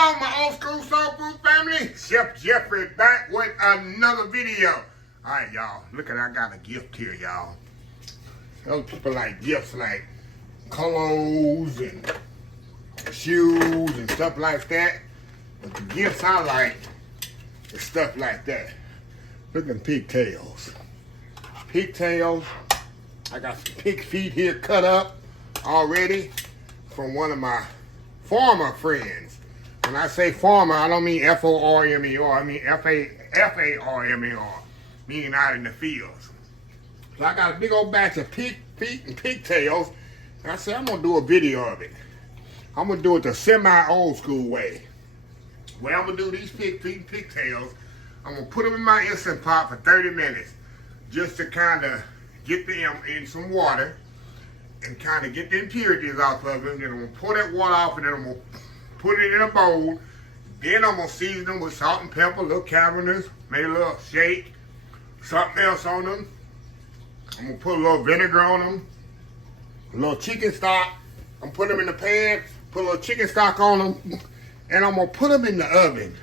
Hello, my old school soul food family. Chef Jeffrey back with another video. All right, y'all. Look at, I got a gift here, y'all. Other people like gifts like clothes and shoes and stuff like that. But the gifts I like is stuff like that. Look at them pigtails. Pigtails. I got some pig feet here cut up already from one of my farmer friends. When I say farmer, I don't mean F-O-R-M-E-R. I mean F-A-R-M-E-R, meaning out in the fields. So I got a big old batch of pig feet and pigtails. And I said, I'm going to do a video of it. I'm going to do it the semi-old school way. Where I'm going to do these pig feet and pigtails, I'm going to put them in my Instant Pot for 30 minutes just to kind of get them in some water and kind of get the impurities off of them. Then I'm going to pour that water off and then I'm going to put it in a bowl. Then I'm going to season them with salt and pepper, little cavenders, maybe a little shake, something else on them. I'm going to put a little vinegar on them, a little chicken stock. I'm putting them in the pan, put a little chicken stock on them, and I'm going to put them in the oven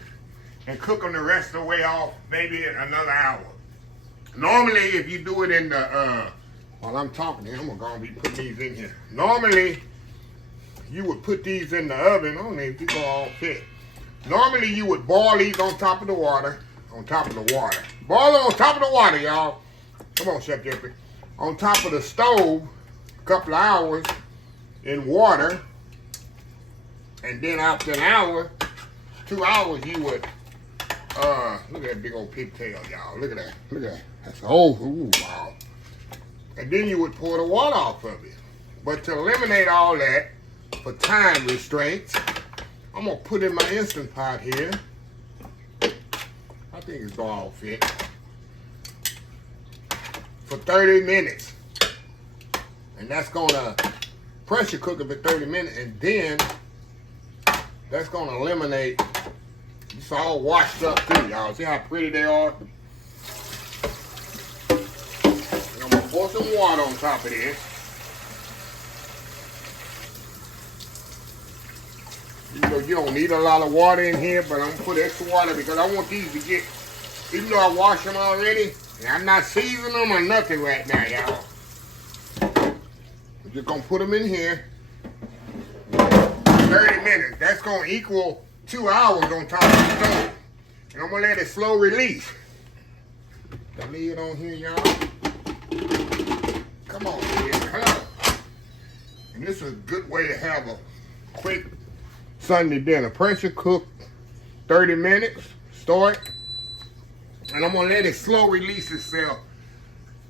and cook them the rest of the way off, maybe another hour. Normally, if you do it in the, while I'm talking here, I'm going to be putting these in here. Normally, you would put these in the oven. I don't know if these all fit. Normally, you would boil these on top of the water. On top of the water. Boil them on top of the water, y'all. Come on, Chef Jeffrey. On top of the stove, a couple of hours in water. And then after an hour, 2 hours, you would, look at that big old pigtail, y'all. Look at that. Look at that. That's old. Ooh, wow. And then you would pour the water off of it. But to eliminate all that, for time restraints, I'm going to put in my Instant Pot here. I think it's all fit. For 30 minutes. And that's going to pressure cook it for 30 minutes. And then that's going to eliminate, it's all washed up too, y'all. See how pretty they are? And I'm going to pour some water on top of this. You know, you don't need a lot of water in here, but I'm going to put extra water because I want these to get, even though I washed them already, and I'm not seasoning them or nothing right now, y'all. I'm just going to put them in here. 30 minutes. That's going to equal 2 hours on top of the stove. And I'm going to let it slow release. The lid on here, y'all. Come on, lid. Come on. And this is a good way to have a quick Sunday dinner. Pressure cook 30 minutes. Start. And I'm going to let it slow release itself.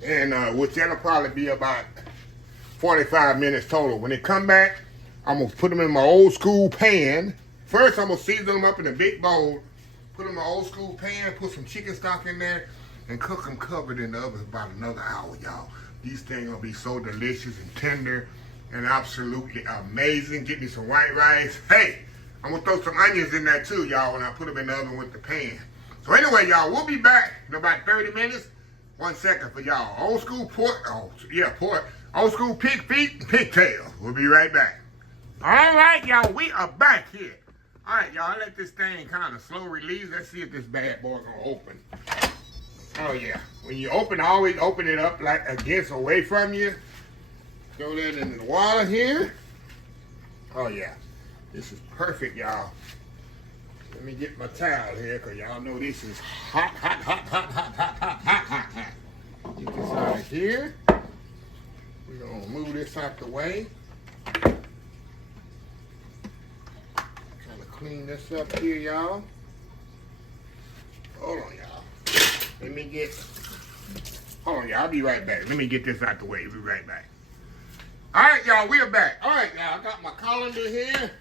And which that'll probably be about 45 minutes total. When it come back, I'm going to put them in my old school pan. First, I'm going to season them up in a big bowl. Put them in my old school pan. Put some chicken stock in there. And cook them covered in the oven about another hour, y'all. These things will be so delicious and tender. And absolutely amazing. Get me some white rice. Hey, I'm going to throw some onions in there too, y'all, when I put them in the oven with the pan. So anyway, y'all, we'll be back in about 30 minutes. 1 second for y'all. Old school pork. Oh, yeah, pork. Old school pig feet and pigtails. We'll be right back. All right, y'all, we are back here. All right, y'all, let this thing kind of slow release. Let's see if this bad boy going to open. Oh, yeah. When you open, always open it up like against away from you. Throw that in the water here. Oh, yeah. This is perfect, y'all. Let me get my towel here, because y'all know this is hot, hot, hot, hot, hot, hot, hot, hot, hot, hot. Get this out of here. We're going to move this out the way. Kind of clean this up here, y'all. Hold on, y'all. Let me get, hold on, y'all. I'll be right back. Let me get this out the way. We'll be right back. All right, y'all, we're back. All right, y'all, I got my colander here.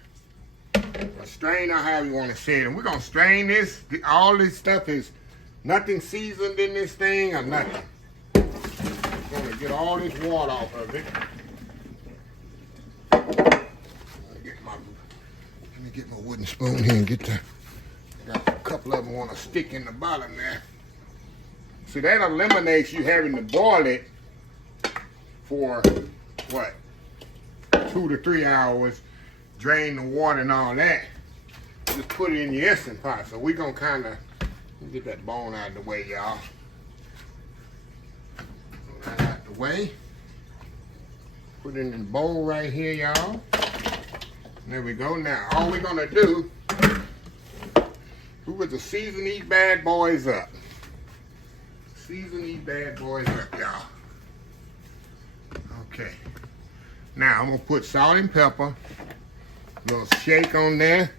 A strainer, however you want to say it. And we're going to strain this. All this stuff is nothing seasoned in this thing or nothing. I'm going to get all this water off of it. Let me get my wooden spoon here and get the, got a couple of them want to stick in the bottom there. See, that eliminates you having to boil it for, what, 2 to 3 hours, drain the water and all that. just put it in your Instant Pot. So we're gonna kind of get that bone out of the way, y'all. Get that out of the way. Put it in the bowl right here, y'all. There we go. Now, all we're gonna do, we were to season these bad boys up. Season these bad boys up, y'all. Okay. Now, I'm gonna put salt and pepper. A little shake on there.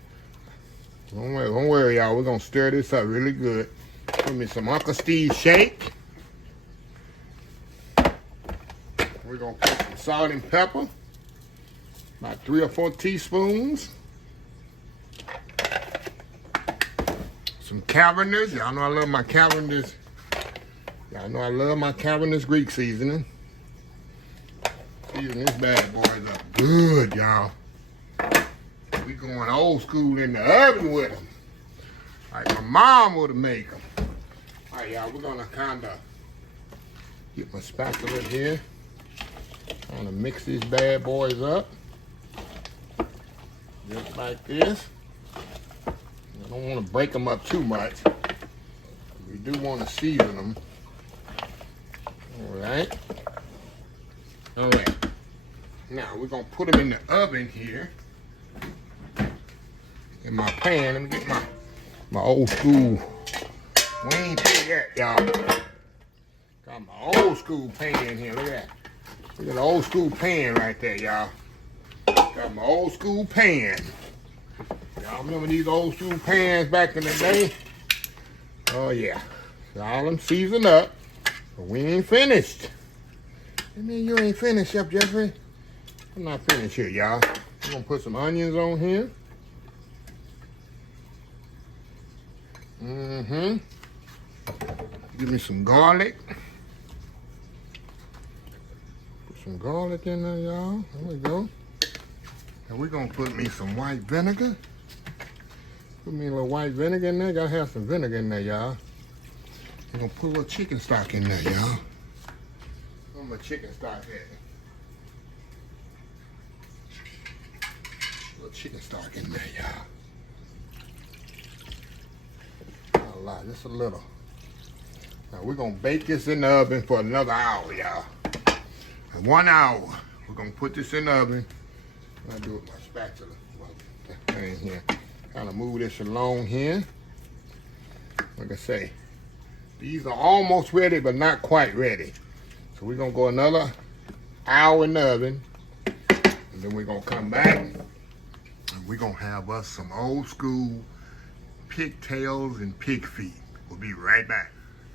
Don't worry, y'all. We're gonna stir this up really good. Put me some Uncle Steve shake. We're gonna put some salt and pepper. About 3 or 4 teaspoons. Some cavenders. Y'all know I love my cavenders. Y'all know I love my cavenders Greek seasoning. Season this bad boy up good, y'all. We going old school in the oven with them. Like my mom would have made them. All right, y'all, we're gonna kind of get my spatula here. Kind of mix these bad boys up. Just like this. I don't want to break them up too much. We do want to season them. All right. All right. Now we're gonna put them in the oven here. In my pan. Let me get my old school. We ain't did that, y'all. Got my old school pan here. Look at that. Look at the old school pan right there, y'all. Got my old school pan. Y'all remember these old school pans back in the day? Oh yeah. All them seasoned up. But we ain't finished. I mean, you ain't finished, Chef Jeffrey. I'm not finished here, y'all. I'm gonna put some onions on here. Give me some garlic. Put some garlic in there, y'all. There we go. And we're gonna put me some white vinegar. Put me a little white vinegar in there. Gotta have some vinegar in there, y'all. I'm gonna put a little chicken stock in there, y'all. Where my chicken stock at? A little chicken stock in there, y'all. Not a lot, just a little. Now we're gonna bake this in the oven for another hour, y'all. In 1 hour, we're gonna put this in the oven. I'll do it with my spatula. That thing here. Kind of move this along here. Like I say, these are almost ready, but not quite ready. So we're gonna go another hour in the oven, and then we're gonna come back, and we're gonna have us some old school pigtails and pig feet. We'll be right back.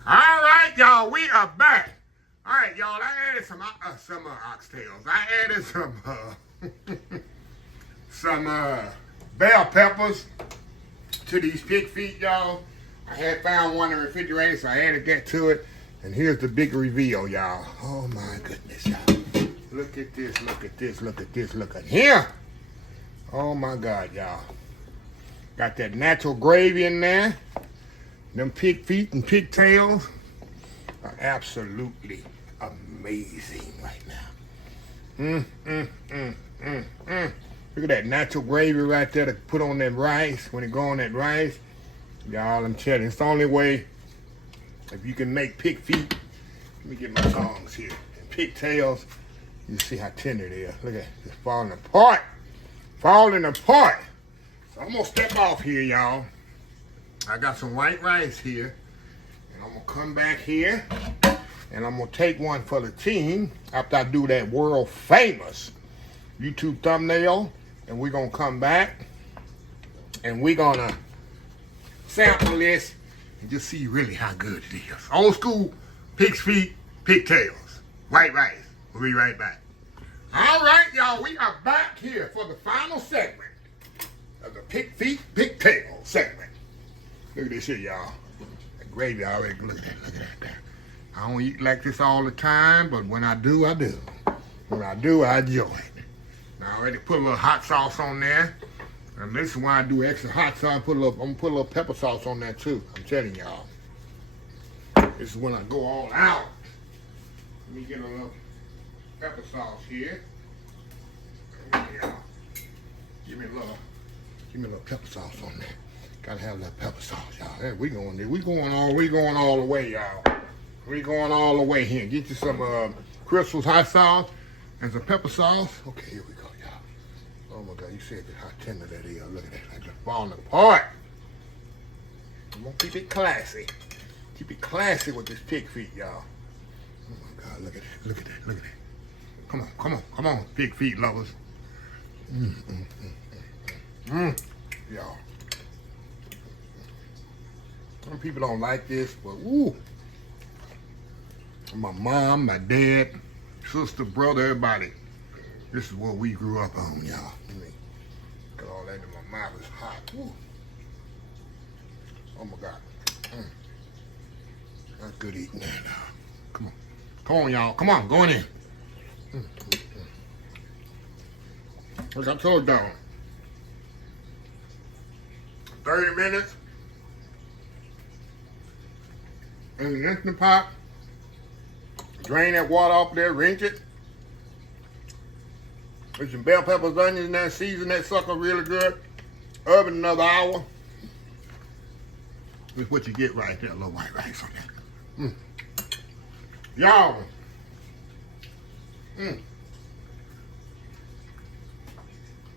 All right, y'all, we are back. All right, y'all, I added some oxtails. I added some bell peppers to these pig feet, y'all. I had found one in the refrigerator, so I added that to it. And here's the big reveal, y'all. Oh my goodness, y'all. Look at this, look at this, look at this, look at here. Oh my God, y'all. Got that natural gravy in there. Them pig feet and pigtails are absolutely amazing right now. Look at that natural gravy right there to put on that rice. When it go on that rice, y'all, I'm telling you, it's the only way if you can make pig feet. Let me get my tongs here. And pigtails, you see how tender they are. Look at it, it's falling apart. Falling apart. So I'm gonna step off here, y'all. I got some white rice here. And I'm gonna come back here. And I'm gonna take one for the team after I do that world famous YouTube thumbnail. And we're gonna come back. And we're gonna sample this and just see really how good it is. Old school pig's feet, pigtails, white rice. We'll be right back. All right, y'all, we are back here for the final segment of the pig feet, pigtail segment. Look at this here, y'all. That gravy already, look at that there. I don't eat like this all the time, but when I do, I do. When I do, I enjoy it. Now, I already put a little hot sauce on there. And this is why I do extra hot sauce. I'm gonna put a little pepper sauce on there too. I'm telling y'all. This is when I go all out. Let me get a little pepper sauce here. Y'all. Give me a little Give me a little pepper sauce on that. Gotta have that pepper sauce, y'all. Hey, we going all the way, y'all. We going all the way here. Get you some Crystal's hot sauce and some pepper sauce. Okay, here we go, y'all. Oh my God, you see how tender that is. Look at that, like just falling apart. I'm gonna keep it classy. Keep it classy with this pig feet, y'all. Oh my God, look at that, look at that, look at that. Come on, come on, come on, pig feet lovers. Y'all. Some people don't like this, but woo. My mom, my dad, sister, brother, everybody. This is what we grew up on, y'all. Got all that in my mouth. It's hot. Woo. Oh my God. That's good eating there now. Come on. Come on, y'all. Come on, going in. Like I told y'all. 30 minutes. In the Instant Pot. Drain that water off there, rinse it. Put some bell peppers, onions in there, season that sucker really good. Oven another hour. This is what you get right there, a little white rice on that. Y'all.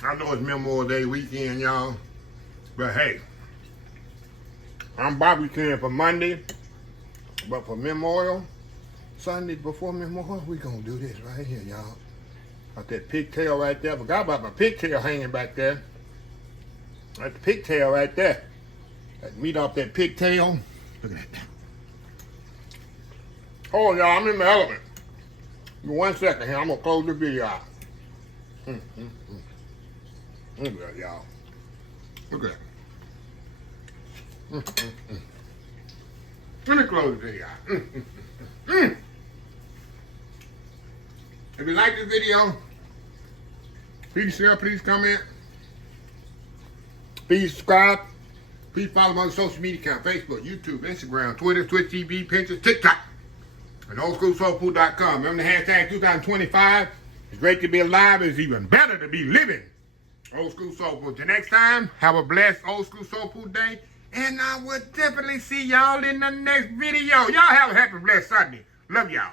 I know it's Memorial Day weekend, y'all. But hey, I'm barbecuing for Monday. But for Memorial, Sunday before Memorial, we gonna do this right here, y'all. Got that pigtail right there. Forgot about my pigtail hanging back there. That's the pigtail right there. That meat off that pigtail. Look at that. Hold on, y'all. I'm in the element. Give me 1 second here. I'm gonna close the video out. Look at that, y'all. Look at that. Let me close the video out. If you like this video, please share, please comment, please subscribe, please follow my social media account, Facebook, YouTube, Instagram, Twitter, Twitch TV, Pinterest, TikTok, and oldschoolsoulfood.com. Remember the hashtag 2025. It's great to be alive. It's even better to be living. Old School Soul Food. Till next time, have a blessed Old School Soul Food day. And I will definitely see y'all in the next video. Y'all have a happy, blessed Sunday. Love y'all.